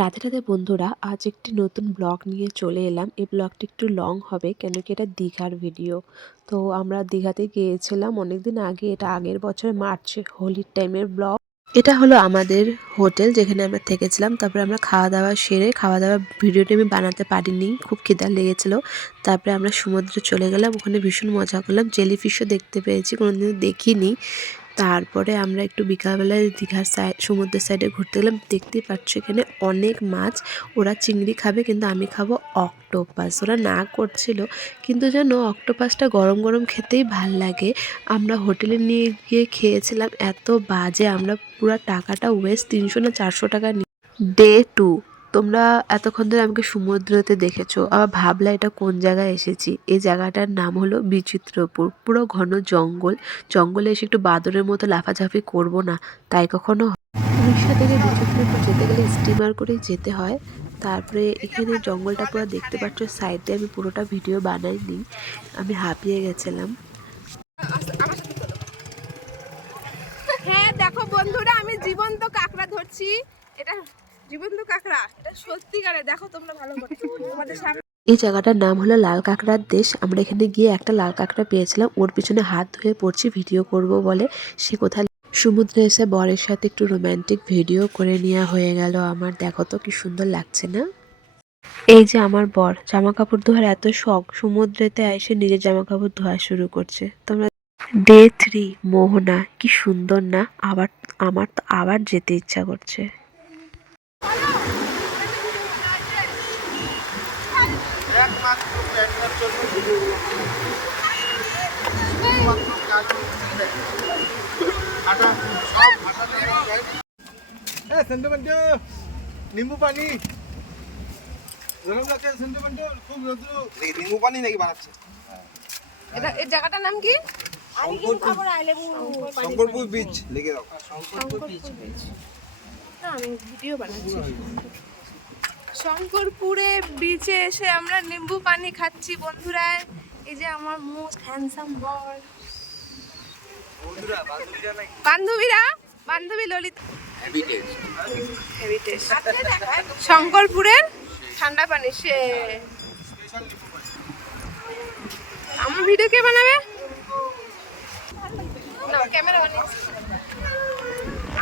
রাধে রাধে বন্ধুরা, আজ একটি নতুন ব্লগ নিয়ে চলে এলাম। এই ব্লগটি একটু লং হবে কেন কি এটা দীঘার ভিডিও। তো আমরা দীঘাতে গিয়েছিলাম অনেকদিন আগে, এটা আগের বছর মার্চে হোলির টাইমের ব্লগ। এটা হলো আমাদের হোটেল যেখানে আমরা থেকেছিলাম। তারপরে আমরা খাওয়া দাওয়া সেরে, খাওয়া দাওয়া ভিডিওটি আমি বানাতে পারিনি, খুব খিদা লেগেছিল। তারপরে আমরা সমুদ্রে চলে গেলাম, ওখানে ভীষণ মজা করলাম। জেলিফিশও দেখতে পেয়েছি, কোনোদিন দেখিনি। তারপরে আমরা একটু বিকালবেলায় দীঘার সমুদ্রের সাইডে ঘুরতে গেলাম। দেখতেই পাচ্ছ এখানে অনেক মাছ। ওরা চিংড়ি খাবে কিন্তু আমি খাবো অক্টোপাস। ওরা না করছিল, কিন্তু যেন অক্টোপাসটা গরম গরম খেতেই ভাল লাগে। আমরা হোটেলে নিয়ে গিয়ে খেয়েছিলাম, এত বাজে, আমরা পুরো টাকাটা ওয়েস্ট, 300 না 400 টাকা নিয়ে। ডে 2 তোমরা এতক্ষণ ধরে আমাকে সমুদ্রতে দেখেছো, আবার ভাবলা এটা কোন জায়গায় এসেছি। এই জায়গাটার নাম হলো বিচিত্রপুর। পুরো ঘন জঙ্গল, জঙ্গলে এসে একটু বাদরের মতো লাফাঝাফি করব না, তাই কখনো। উড়িষ্যা থেকে বিচিত্রপুর যেতে গেলে স্টিমার করেই যেতে হয়। তারপরে এখানে জঙ্গলটা পুরো দেখতে পাচ্ছ, সাইডে আমি পুরোটা ভিডিও বানাইনি, আমি হাঁপিয়ে গেছিলাম। হ্যাঁ দেখো বন্ধুরা, আমি জীবন্ত কাঁকড়া ধরছি। এটা জীবন্ত কাঁকড়া, এটা সত্যিকারে। দেখো তোমরা ভালো করে তোমাদের সামনে। এই জায়গাটার নাম হলো লাল কাঁকড়ার দেশ। আমরা এখানে গিয়ে একটা লাল কাঁকড়া পেয়েছিলাম, ওর পিছনে হাত ধুয়ে পড়ছি ভিডিও করব বলে। সে কোথায় সমুদ্রে এসে বরের সাথে একটু রোম্যান্টিক ভিডিও করে নেওয়া হয়ে গেল আমার। দেখো তো কি সুন্দর লাগছে না। এই যে আমার বর, জামা কাপড় ধোয়ার এত শখ, সমুদ্রেতে এসে নিজের জামা কাপড় ধোয়া শুরু করছে। তোমরা ডে 3 মোহনা, কি সুন্দর না? আমার তো আবার যেতে ইচ্ছা করছে। নিম্বু পানি গরম লাগছে, খুব নিম্বু পানি নাকি বানাচ্ছে। এটা এই জায়গাটার নাম কি? শঙ্করপুর বিচ লিখে দাও। না, আমি ভিডিও বানাচ্ছি। শঙ্করপুরে বিচে এসে আমরা নিম্বু পানি খাচ্ছি বন্ধুরা। এই যে আমার মোস্ট হ্যান্ডসাম বয়। বান্ধবী ললিতা। শঙ্করপুরের ঠান্ডা পানি সে। আমার ভিডিও কে বানাবে? না, ক্যামেরা বানিয়েছি।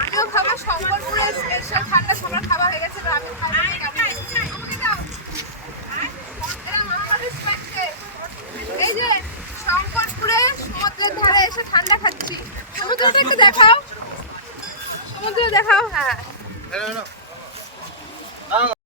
আমিও খাবো শঙ্করপুরের স্পেশাল ঠান্ডা। সবার খাওয়া হয়ে গেছে, আমি খাবো। এই যে শঙ্করপুরে সমুদ্রের ধারে এসে ঠান্ডা খাচ্ছি। সমুদ্রটা একটু দেখাও, সমুদ্র দেখাও। হ্যাঁ।